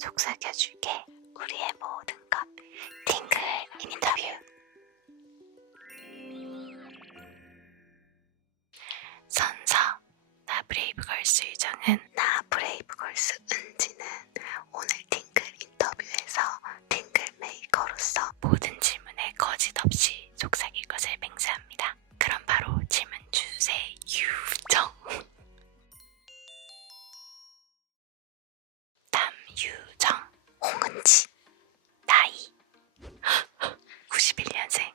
속삭여줄게 우리의 모든 것 팅글 인터뷰. 선서 나 브레이브걸스 유정은 나 브레이브걸스 은지는 오늘 팅글 인터뷰에서 팅글 메이커로서 모든 질문에 거짓 없이 속삭일 것을 맹세합니다. 그럼 바로 질문 주세요. 남유정, 홍은지, 나이 91년생.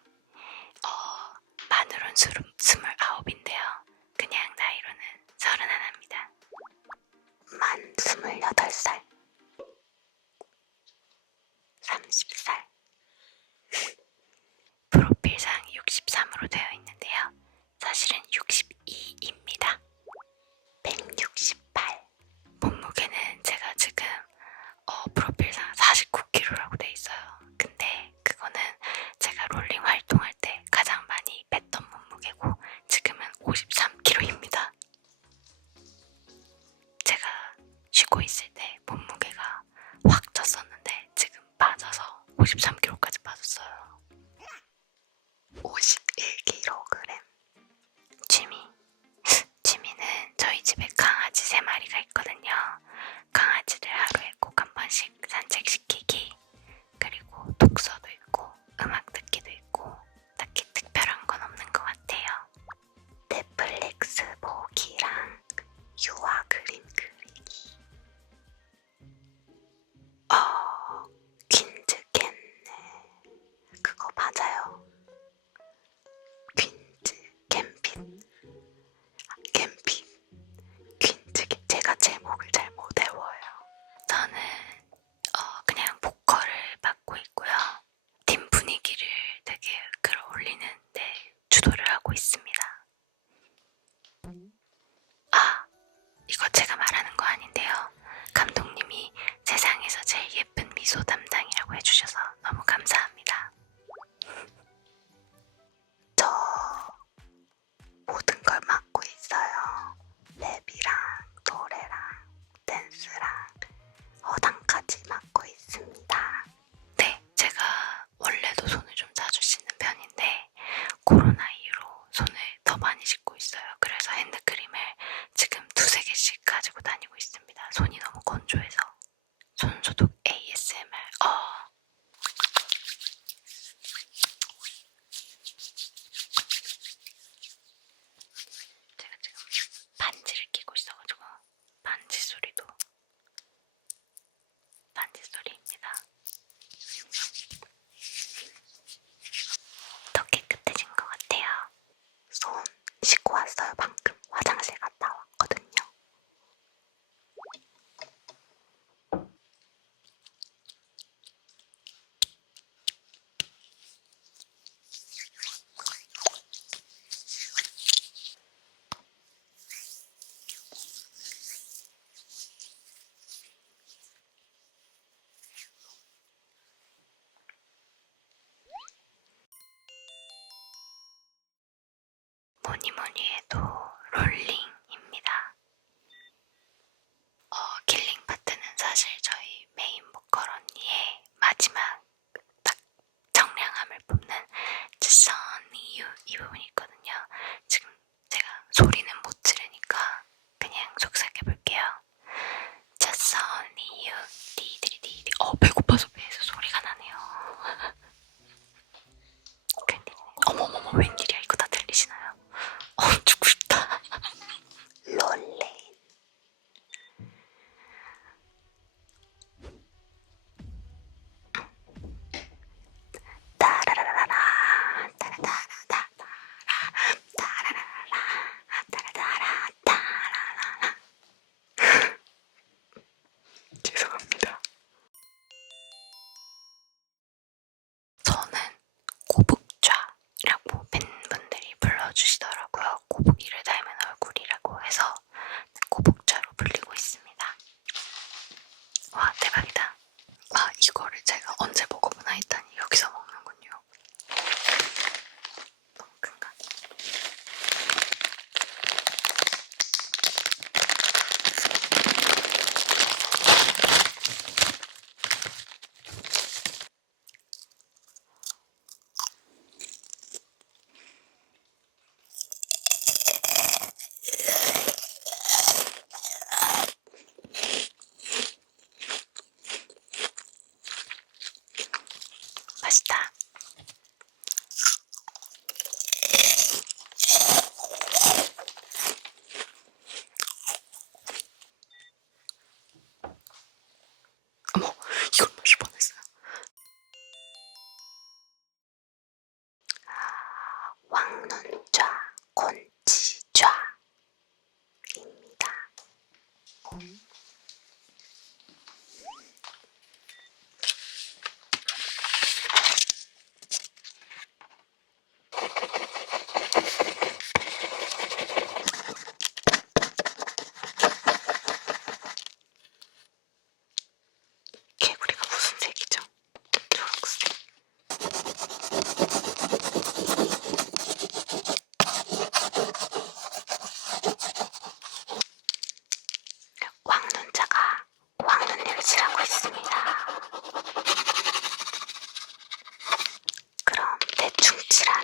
만으론 29인데요. 그냥 나이로는 31입니다. 만 28살, 30살. 프로필상 63으로 되어 있는데요. 사실은 62입니다. 168. 몸무게는 제가 지금 프로필상 49kg라고 돼 있어요. 근데 그거는 제가 롤링 활동할 때 가장 많이 뺐던 몸무게고 지금은 53kg입니다. 제가 쉬고 있을 때 몸무게가 확 쪘었는데 지금 빠져서 53kg까지 빠졌어요. 51kg. 취미는 저희 집에 강아지 3마리가 있거든요. 강아지를 하루에 꼭 한 번씩 산책시키기, 그리고 독서도 있고 음악 듣기도 있고 딱히 특별한 건 없는 것 같아요. 넷플릭스 보기랑 유화 그림 그리기. 퀸즈 캔네. 그거 맞아요. 퀸즈 캠핑. 퀸즈. 제가 제목을 잘 못 외워요. 저는 그냥 보컬을 맡고 있고요. 팀 분위기를 되게 끌어올리는데 주도를 하고 있습니다. 이거 제가 말하는 거 아닌데요. 감독님이 세상에서 제일 예쁜 미소 담당이라고 해주셔서 너무 감사합니다. 저 모든 걸 맡고 있어요. 랩이랑 노래랑 댄스랑 허당까지 맡고 있습니다. 네, 제가 원래도 손을 좀 자주 씻는 편인데 코로나 이후로 손을 더 많이 씻고 있어요. 그래서 핸드크림을 지금 2-3개씩 가지고 다니고 있습니다. 손이 너무 건조해서. 손소독 ASMR. 제가 지금 반지를 끼고 있어가지고 반지 소리입니다. 더 깨끗해진 것 같아요. 손 씻고 왔어요. 방금 화장실 갔다 왔거든요. 어머, 이걸 마실 뻔했어요. 왕눈좌, 곤치좌입니다. 개구리가 무슨 색이죠? 초록색. 왕눈자가 왕눈을 칠하고 있습니다. 그럼 대충 칠한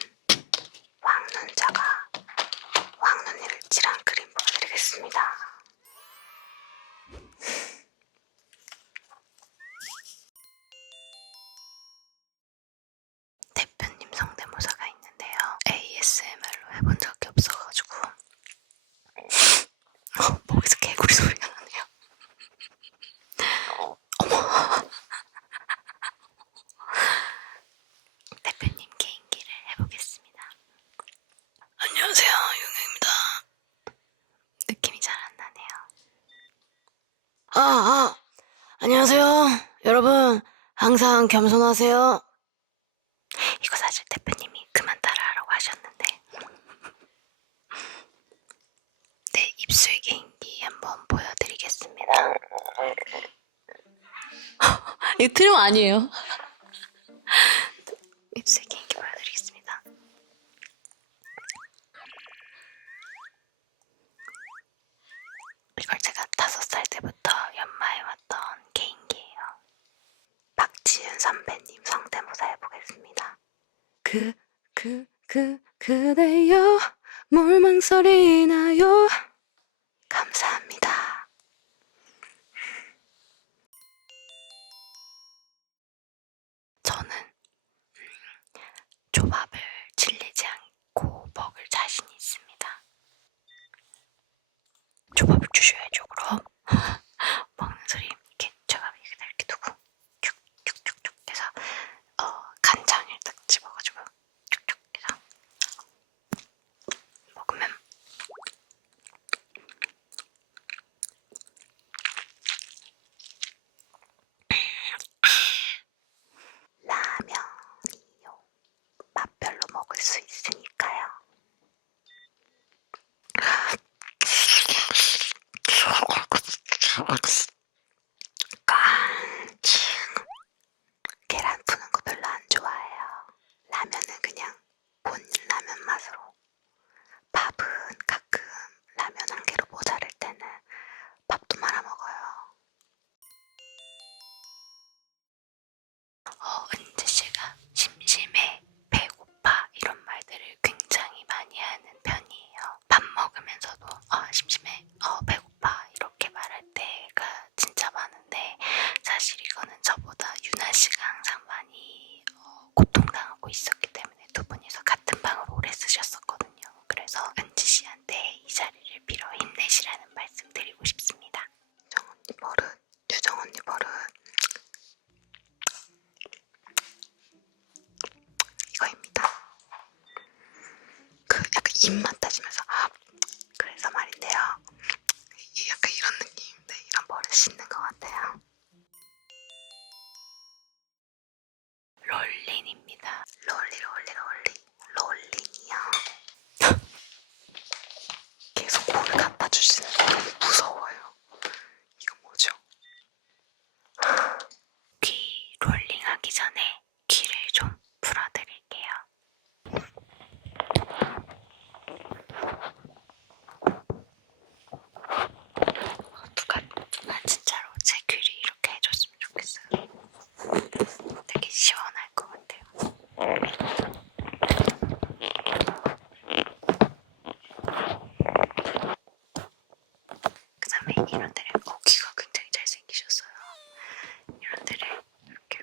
왕눈자가 왕눈이를 칠한 그림 보여드리겠습니다. 대표님 성대모사가 있는데요. ASMR로 해본 적이 없어가지고 목에서 개구리 소리가 나네요. 어머. 대표님 개인기를 해보겠습니다. 안녕하세요, 윤경입니다. 느낌이 잘 안 나네요. 안녕하세요. 여러분, 항상 겸손하세요. 이거 사실 대표님이 그만 따라하라고 하셨는데. 네, 입술 개인기 한번 보여드리겠습니다. 이거 트림 아니에요. 입술 개인기 보여드리겠습니다. 이걸 제가 5살 때부터 연마해왔던 개인기예요. 박지윤 선배님 성대모사 해보겠습니다. 그대여 몰망설이 나요. 감사합니다. 저는 조밥을 질리지 않고 먹을 자신이 있습니다. 조밥을 주셔야죠. 그럼 먹는 소리 이렇게 제가 이렇게 두고 쭉 해서 간장을 딱 집어가지고 쭉 해서 먹으면 라면이요. 맛별로 먹을 수 있으니까요. 계란 푸는 거 별로 안 좋아해요. 라면은 그냥 본인 라면 맛으로. 밥은 가끔 라면 한 개로 모자랄 때는 밥도 말아 먹어요. 은지 씨가 심심해, 배고파 이런 말들을 굉장히 많이 하는 편이에요. 밥 먹으면서도 심심해, 배고파 이렇게 말할 때가 진짜 많은데 사실 이거는 저보다 유나 씨가 항상 많이 고통당하고 있었기 때문에 두 분이서 같은 방을 오래 쓰셨었거든요. 그래서 은지 씨한테 이 자리를 빌어 힘내시라는 말씀 드리고 싶습니다. 유정 언니 버릇 이거입니다. 약간 입만 따지면서 그래서 말인데요. 약간 이런 느낌, 네, 이런 버릇이 있는 것 같아요. 롤린입니다. 롤린이요. 계속 볼을 갖다 주시는 게 너무 무서워요. 이거 뭐죠? 귀 롤링하기 전에 귀를 좀 풀어드릴게요. 누가 진짜로 제 귀를 이렇게 해줬으면 좋겠어요. 되게 시원할 것 같아요. 그 다음에 이런 데를 귀가 굉장히 잘생기셨어요. 이런 데를 이렇게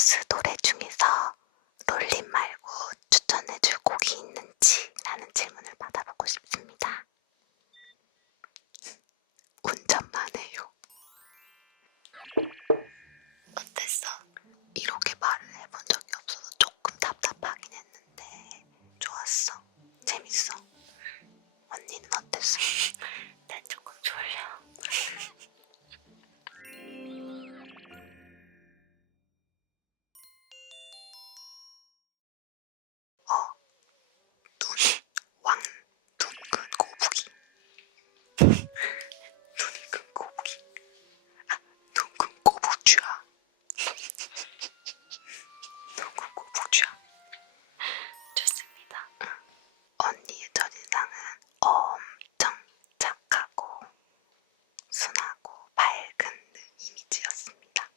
댄스 노래 중에서 롤린 말고 추천해줄 곡이 있는지 라는 질문을 받아보고 싶습니다. 운전만 해요. 어땠어? 이렇게 말을 해본 적이 없어서 조금 답답하긴 했는데 좋았어. 재밌어. 언니는 어땠어? 난 조금 졸려. 눈, 둥근 거북이. 눈이 큰 거북이. 둥근 거북쥐야. 둥근 거북쥐야. 좋습니다. 언니의 첫인상은 엄청 착하고 순하고 밝은 이미지였습니다.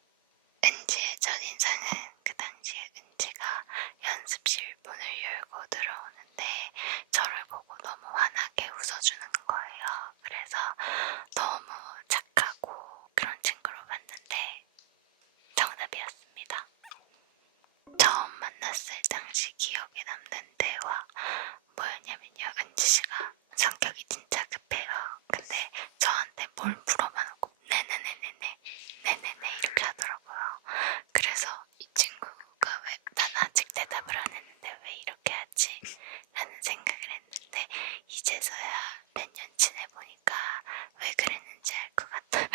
은지의 첫인상은 그 당시에 은지가 연습실 문을 열고 들어오는데 저를 보고 너무 환하게 웃어주는 거예요. 그래서 너무 착하고 그런 친구로 봤는데 정답이었습니다. 처음 만났을 당시 기억에 남는 대화 뭐였냐면요. 은지씨가 성격이 진짜 급해요. 근데 저한테 뭘 물어만 하고 네네네네네 네네네 이렇게 하더라고요. 그래서 이 친구가 왜 난 아직 대답을 안 했는데 왜 이렇게 하지? 라는 생각을 했는데 이제서야 몇 년 지내보니까 왜 그랬는지 알 것 같아요.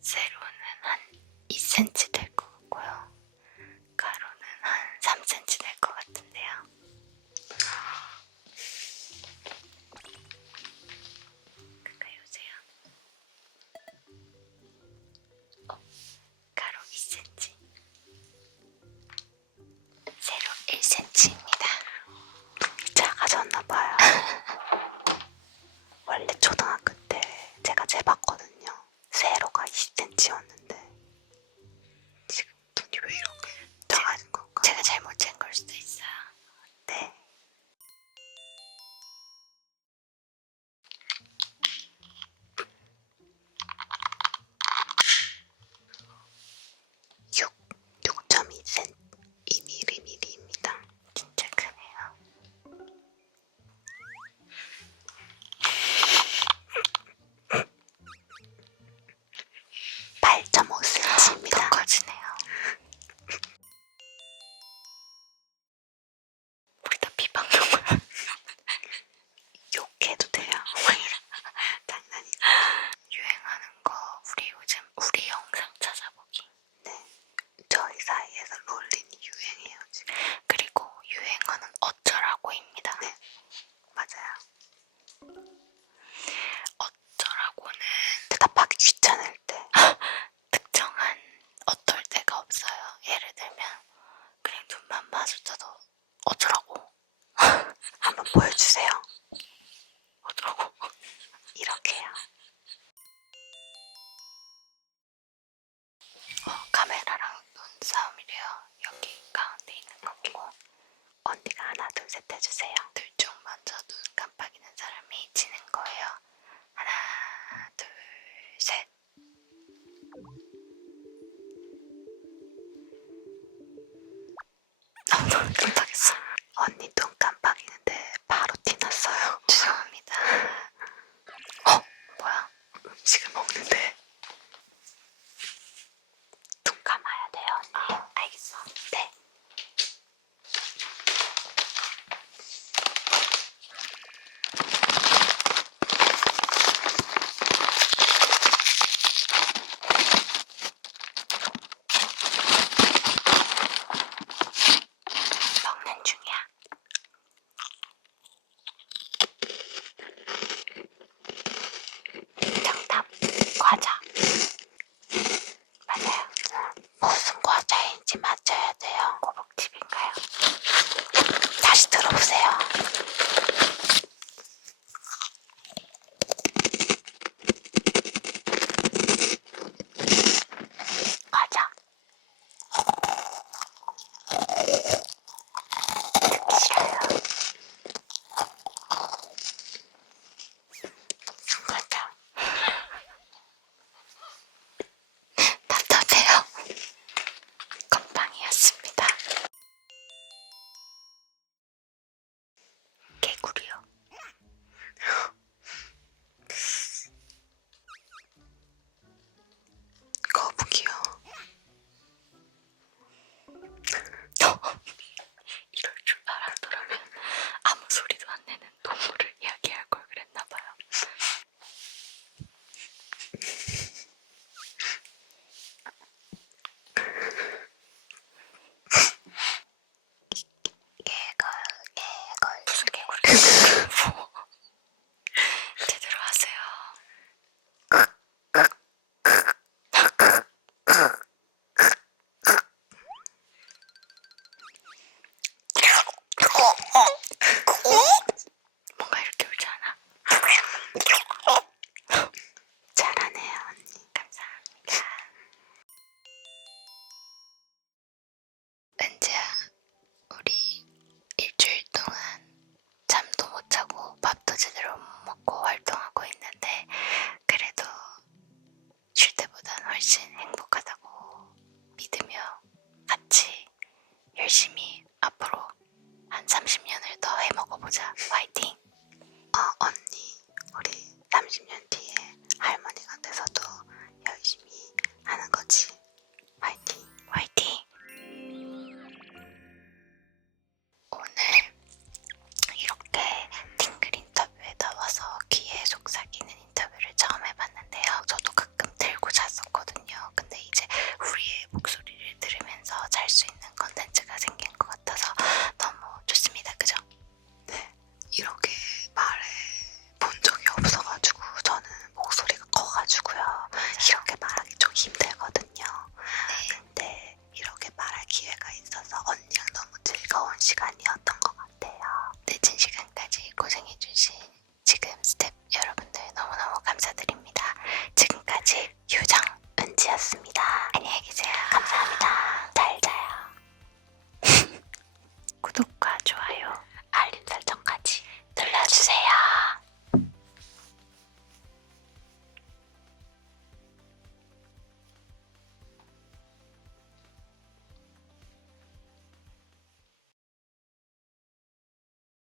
세로는 한 2cm 될 것 같고요. 가로는 한 3cm 될 것 같은데요. 가까이 오세요. 가로 2cm, 세로 1cm입니다. 눈이 작아졌나봐요. 원래 초등학교 때 제가 재봤거든요. 세로가 20cm였는데 지금 눈이 왜 이렇게 작아진 건가? 제가 잘못 잰 걸 수도 있어요. 네. 육 6.2mm입니다. 진짜 크네요. 8.5cm입니다. 더 커지네요. 우리 다 비방용을 욕해도 돼요. 장난이고. 유행하는 거 우리 영상 찾아보기. 네. 저희 사이에서 롤린이 유행해요 지금. 그리고 유행어는 어쩌라고입니다. 네. 맞아요. 어쩌라고는 대답하기 귀찮을 때 특정한 어떨 때가 없어요. 예를 들면 그냥 눈만 마주쳐도 어쩌라고 한번 보여주세요. 어쩌라고 이렇게요. 카메라랑 눈싸움이래요. 여기 가운데 있는 거 보고 언니가 하나 둘 셋 해주세요. 둘 중 먼저 눈 깜빡이는 사람이 지는 거예요. 하나 둘 셋. 깜빡